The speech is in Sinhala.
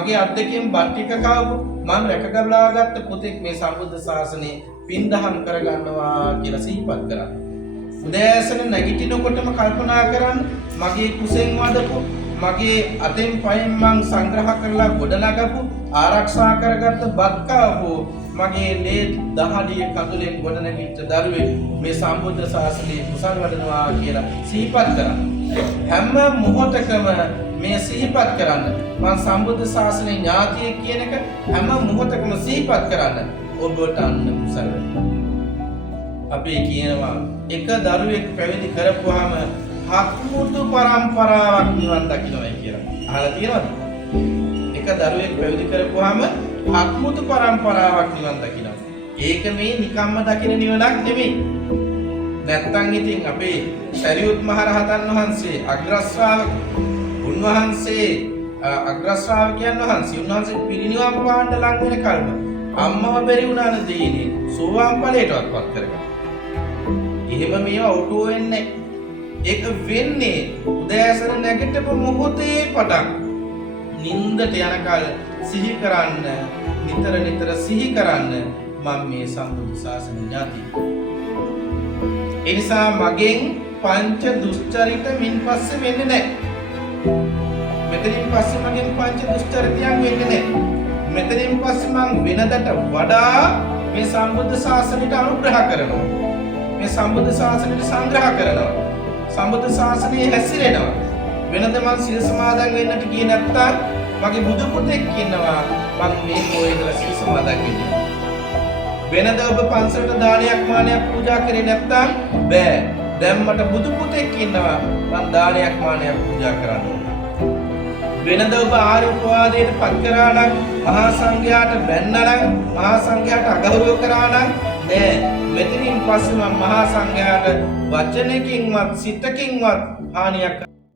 මගේ අත් දෙකෙන් බත් ටික කාපු මම රැකගලා ගත්ත පුතෙක් මේ සම්බුද්ධ ශාසනේ පින්දහම් කරගන්නවා කියලා සිහිපත් කරා. උදෑසන නැගිටිනකොටම කල්පනා කරන්න මගේ කුසෙන් වදපු මගේ අතෙන් පයෙන් මං සංග්‍රහ කරලා ගොඩනගපු ආරක්ෂා කරගත්ත බත් කාපු මගේ ලේ දහඩිය කඳුලෙන් ගොඩනැගිච්ච දරුවෙක් මේ සම්බුද්ධ ශාසනයේ කුසල් වඩනවා කියලා සිහිපත් කරා. හැම මොහොතකම මේ සිහිපත් කරන්න මං සම්බුද්ධ ශාසනයේ ඥාතියෙක් කියන එක හැම මොහොතකම සිහිපත් කරන්න ඔබට අන්න කුසල අපි කියනවා එක දරුවෙක් පැවිදි කරපුවාම හත්මුතු පරම්පරාවක් නිවන් දකින්නයි කියලා. අහලා තියෙනවද? එක දරුවෙක් පැවිදි කරපුවාම හත්මුතු පරම්පරාවක් නිවන් දකින්නවා. ඒක මේ නිකම්ම දකින නිවනක් නෙමෙයි. නැත්තම් ඉතින් අපේ ශරීයුත් මහ රහතන් වහන්සේ අග්‍රශ්‍රාවක උන්වහන්සේ අග්‍රශ්‍රාවකයන් වහන්සේ උන්වහන්සේ පිරිනිවන් පාන්න ලං වෙන කල්ම අම්මව බැරි වුණාන දෙයිනේ සෝවාන් ඵලයටවත් පත් කරගන්න. එහෙම මේවා ඔටෝ වෙන්නේ ඒක වෙන්නේ උදෑසන නැගිටපු මොහොතේ පටන් නින්දට යනකල් සිහි කරන්න නිතර නිතර සිහි කරන්න මම මේ සම්බුද්ධ ශාසන ඥාති. ඒ නිසා මගෙන් පංච දුෂ්චරිත මින් පස්සේ වෙන්නේ නැහැ. මෙතනින් පස්සේ මගෙන් පංච දුෂ්චරිතයන් වෙන්නේ නැහැ. මෙතනින් පස්සේ මං වෙනදට වඩා මේ සම්බුද්ධ ශාසනයට අනුග්‍රහ කරනවා. මේ සම්බුද්ධ ශාසනයට සංග්‍රහ කරනවා. සම්බුද්ධ ශාසනයේ හැසිරෙනවා. වෙනද මං සිල් සමාදන් වෙන්නට ගියේ නැත්තම් මගේ බුදු පුතෙක් ඉන්නවා මං මේ පොයේදලා සිල් සමාදන් වෙන්නේ. වෙනද ඔබ පන්සලට දානයක් මානයක් පූජා කරේ නැත්තම් බෑ. දැන් මට බුදු පුතෙක් ඉන්නවා මං දානයක් මානයක් පූජා කරනවා. වෙනද ඔබ ආර්ය උපවාදයට පත් කරා නම් මහා සංඝයාට බැන්නා නම් මහා සංඝයාට අගෞරව කරා නම් නෑ. මෙතනින් පස්සේ මම මහා සංඝයාට වචනකින්වත් සිතකින්වත් හානියක්